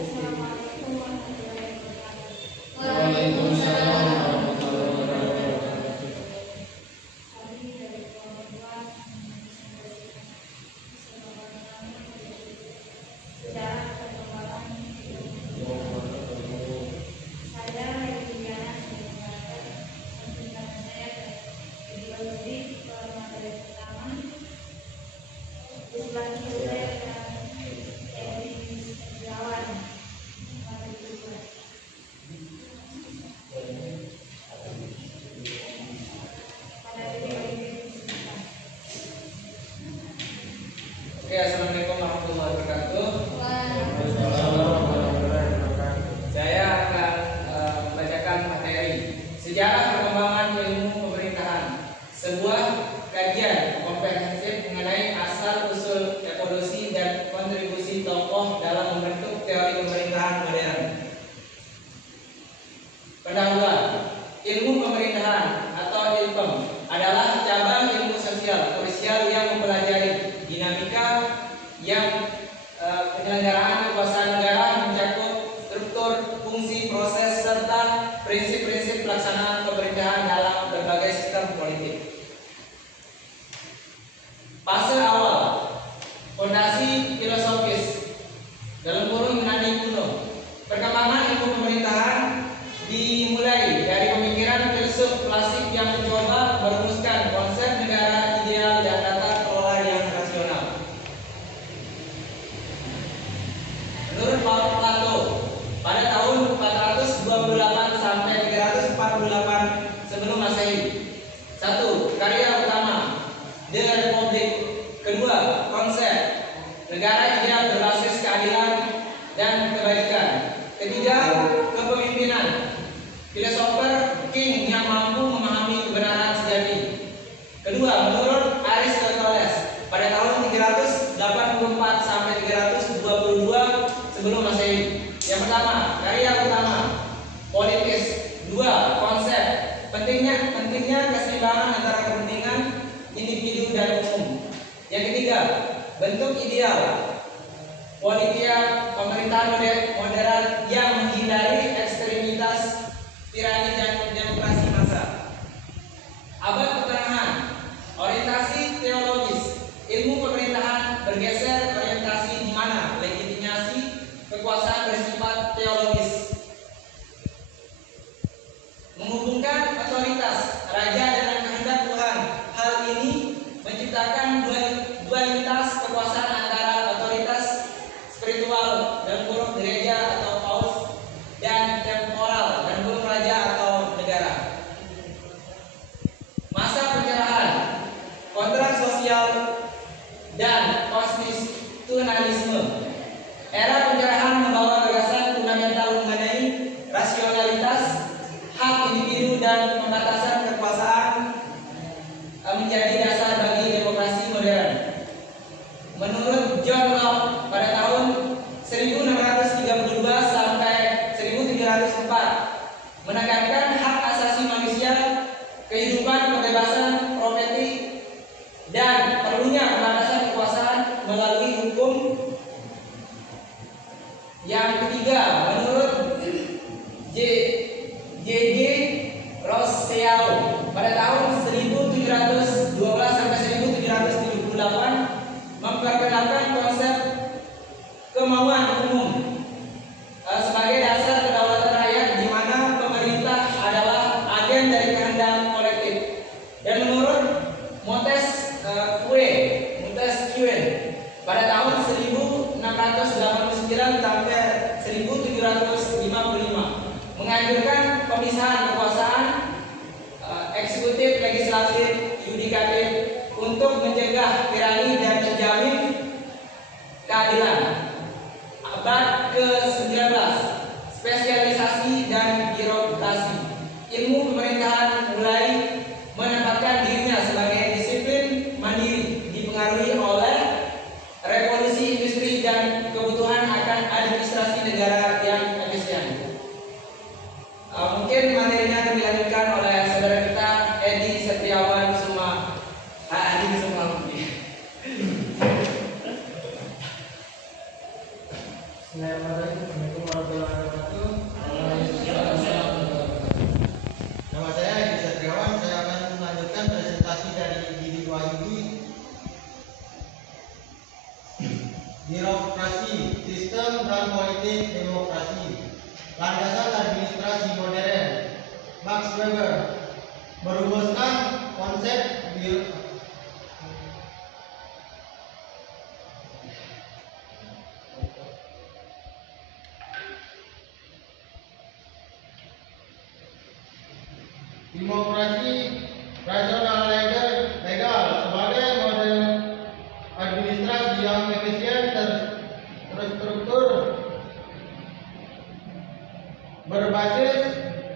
Assalamualaikum warahmatullahi wabarakatuh. Waalaikumsalam warahmatullahi wabarakatuh. Kami dari kelompok 2 sejarah perkembangan saya Regina Sumberwater menunjukkan saya ke biologi materi pertama. Di sebelah kiri saya ada Edi Setiawan materi kedua. Pada video ini disebutkan. Oke, assalamualaikum warahmatullahi wabarakatuh. Waalaikumsalam warahmatullahi wabarakatuh. Saya akan membacakan materi sejarah perkembangan ilmu pemerintahan, sebuah kajian komprehensif mengenai asal usul evolusi dan kontribusi tokoh dalam membentuk teori pemerintahan modern. Pendahuluan. Ilmu pemerintahan atau ilpem adalah cabang ilmu sosial krusial yang mempelajari dinamika yang penyelenggaraan kekuasaan negara mencakup struktur, fungsi, proses, serta prinsip-prinsip pelaksanaan pemerintahan dalam berbagai sistem politik. Fase awal, fondasi filosofis dalam kurung Yunani kuno. Perkembangan ilmu pemerintahan dimulai dari pemikiran filsuf klasik yang mencoba merumuskan konsep negara ideal dan tata kelola yang rasional. Menurut Plato, pada tahun 428 sampai 348 sebelum Masehi. 1. Karya utama, The Republic. Kedua, konsep negara ideal berbasis keadilan dan kebajikan. Ketiga, kepemimpinan, filosofer king yang mampu memahami kebenaran sejati. Kedua, menurut Aristoteles pada tahun 384 sampai 322 sebelum Masehi. Yang pertama, karya utama, politis. Dua, konsep, pentingnya keseimbangan antara kepentingan individu dan umum. Yang ketiga, bentuk ideal, politia, pemerintahan modern yang menghindari ekstremitas tirani dan demokrasi massa. Abad pertengahan, orientasi teologis, ilmu pemerintahan bergeser orientasi di mana legitimasi kekuasaan bersifat teologis, menghubungkan otoritas raja dengan kehendak Tuhan. Hal ini menciptakan dualitas kekuasaan antara otoritas spiritual dan burung gereja atau paus dan temporal dan burung raja atau negara. Masa pencerahan, kontrak sosial dan konstitusionalisme. Era pencerahan membawa gagasan fundamental mengenai rasionalitas hak individu dan pembatasan kekuasaan menjadi dasar bagi demokrasi modern. Menurut John Locke pada tahun 1632 sampai 1704 menekankan hak asasi manusia, kehidupan, kebebasan profesi, dan perlunya pembatasan kekuasaan melalui hukum. Yang ketiga, menurut J.G. Rousseau pada tahun 1712 sampai 1778 memperkenalkan konsep kemauan umum sebagai dasar kedaulatan rakyat di mana pemerintah adalah agen dari kehendak kolektif. Dan menurut Montesquieu pada tahun 1689 sampai 1755 menganjurkan pemisahan kekuasaan eksekutif, legislatif, yudikatif untuk mencegah tirani dan menjamin keadilan. Abad ke-19, spesialisasi dan birokrasi. Ilmu pemerintahan mulai menempatkan dirinya sebagai disiplin mandiri, dipengaruhi oleh revolusi industri dan kebutuhan akan administrasi negara yang efisien. Mungkin materinya akan dilanjutkan oleh saudara kita Edi Setiawan Kusuma. Adi Kusuma. Bismillahirrahmanirrahim. Assalamualaikum warahmatullahi wabarakatuh. Waalaikumsalam. Nama saya Edi Satriawan. Saya akan melanjutkan presentasi dari Didi Wahyudi. Birokrasi, sistem dan politik demokrasi. Landasan administrasi modern. Max Weber merumuskan konsep demokrasi rasional legal sebagai model administrasi yang efisien, terstruktur, berbasis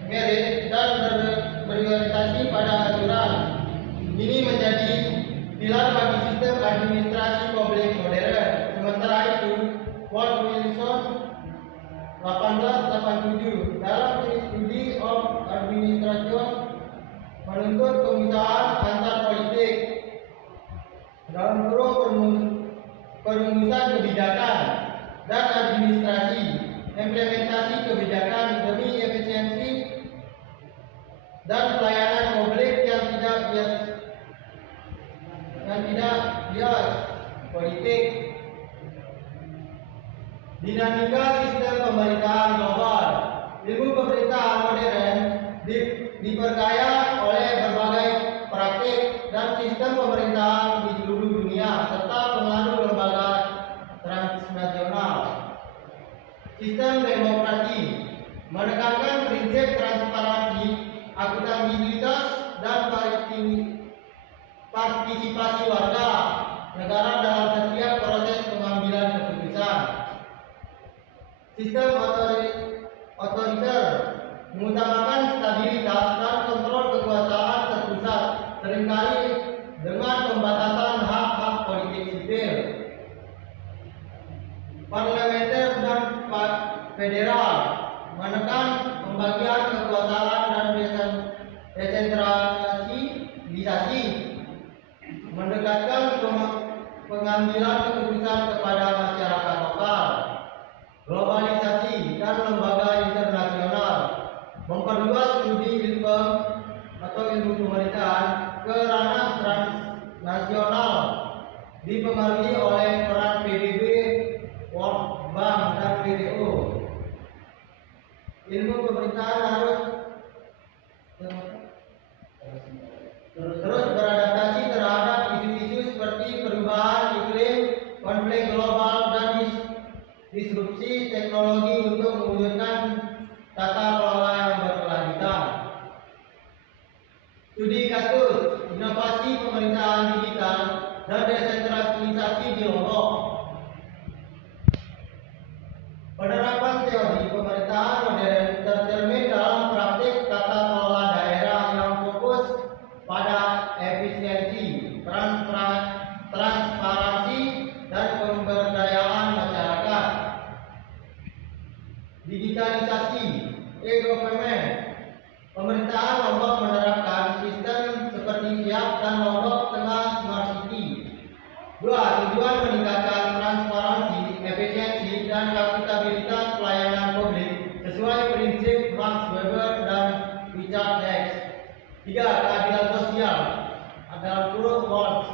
merit dan berorientasi pada aturan. Ini menjadi pilar bagi sistem administrasi publik modern. Sementara itu, Walt Wilson 1887 dalam Studi of Administration menuntut pemisahan antar politik dalam kurung perumusan kebijakan dan administrasi, implementasi kebijakan demi efisiensi dan pelayanan publik yang tidak bias politik. Dinamika sistem pemerintahan global. Ilmu pemerintahan modern diperkaya oleh berbagai praktik dan sistem pemerintahan di seluruh dunia serta pengaruh lembaga transnasional. Sistem demokrasi menekankan prinsip transparansi, akuntabilitas dan partisipasi warga negara dalam setiap proses pengambilan keputusan. Sistem otoriter mengutamakan stabilitas dan kontrol kekuasaan terpusat, seringkali dengan pembatasan hak-hak politik sipil. Parlementer dan federal menekan pembagian kekuasaan dan desentralisasi, mendekatkan pengambilan keputusan kepada masyarakat lokal. Globalisasi dan lembaga internasional memperluas studi ilmu atau ilmu pemerintahan ke ranah transnasional, dipengaruhi oleh peran PBB, World Bank dan WTO. Ilmu pemerintahan harus terus beradaptasi terhadap isu-isu seperti perubahan iklim, konflik global dan disrupsi teknologi untuk mewujudkan tata kelola yang berkelanjutan. Studi kasus, inovasi pemerintahan digital dan desentralisasi di Lombok. Penerapan teori pemerintahan modern tercermin dalam praktik tata kelola daerah yang fokus pada efisiensi, transparansi, dan pemberdayaan masyarakat. Digitalisasi, e-government. Pemerintahan Lombok menerapkan sistem seperti Siap dan Lombok Tengah Smart City. 2. Tujuan meningkatkan transparansi, efisiensi, dan akuntabilitas pelayanan publik sesuai prinsip Max Weber dan Richard Hess. 3. Keadilan sosial. Dalam kurung Walsh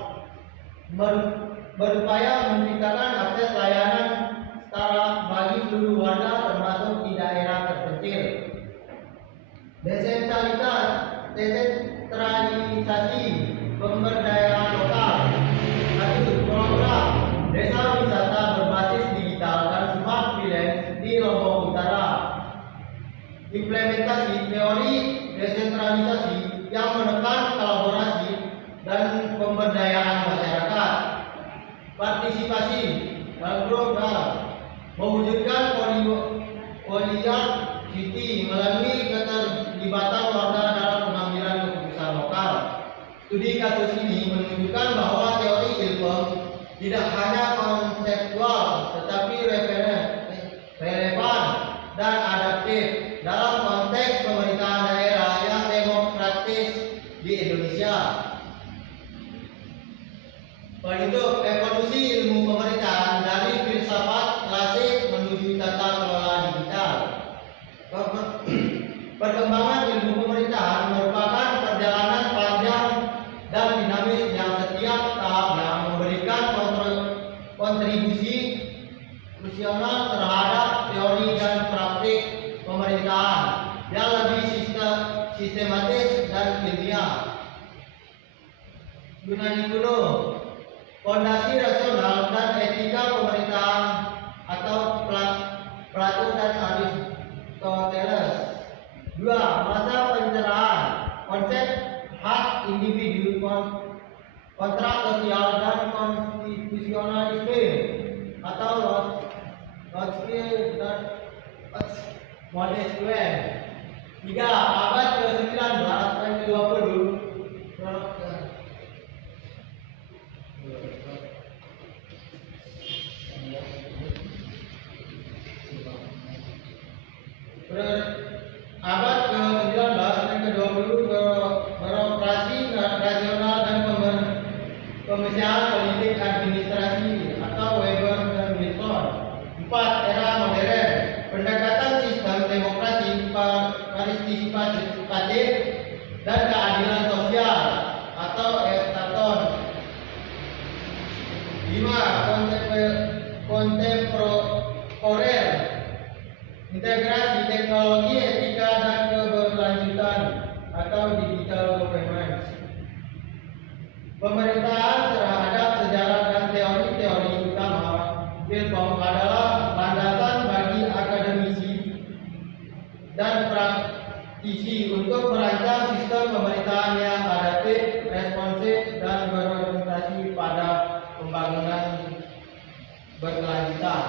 berupaya menciptakan akses layanan setara bagi seluruh warga termasuk di daerah terpencil. Desentralisasi pemberdayaan lokal. 1. Program desa wisata berbasis digital dan smart village di Lombok Utara. Implementasi teori desentralisasi yang menekan kolaborasi dan pemberdayaan masyarakat. Partisipasi dalam program mewujudkan City melalui keterlibatan warga dalam pengambilan keputusan lokal. Studi kasus ini menunjukkan bahwa teori ilmu tidak hanya konseptual tetapi relevan dan adaptif dalam konteks pemerintahan daerah yang demokratis di Indonesia. Penutup, evolusi ilmu pemerintahan dari filsafat klasik menuju tata terhadap teori dan praktik pemerintahan yang lebih sistematis dan ilmiah. Yunani kuno, fondasi rasional dan etika pemerintahan atau Plato dan Aristoteles. 2. Masa pencerahan, konsep hak individu, kontrak sosial dan konstitusionalisme atau Lodge dan Montesquieu. 3. Abad ke-19 dan ke-20. Abad ke-19 dan ke-20 beroperasi rasional dan pemesihan politik administrasi atau Weber dan Wilson. 4. Era modern, pendekatan sistem demokrasi partisipatif dan keadilan sosial atau Estaton. 5. Kontemporer, integrasi teknologi, etika dan keberlanjutan atau digital governance. Pemerintahan terhadap sejarah dan teori-teori utama Wilson adalah landasan bagi akademisi dan praktisi untuk merancang sistem pemerintahan yang adaptif, responsif, dan berorientasi pada pembangunan berkelanjutan.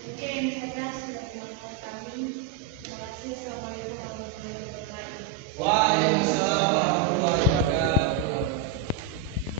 Mungkin saja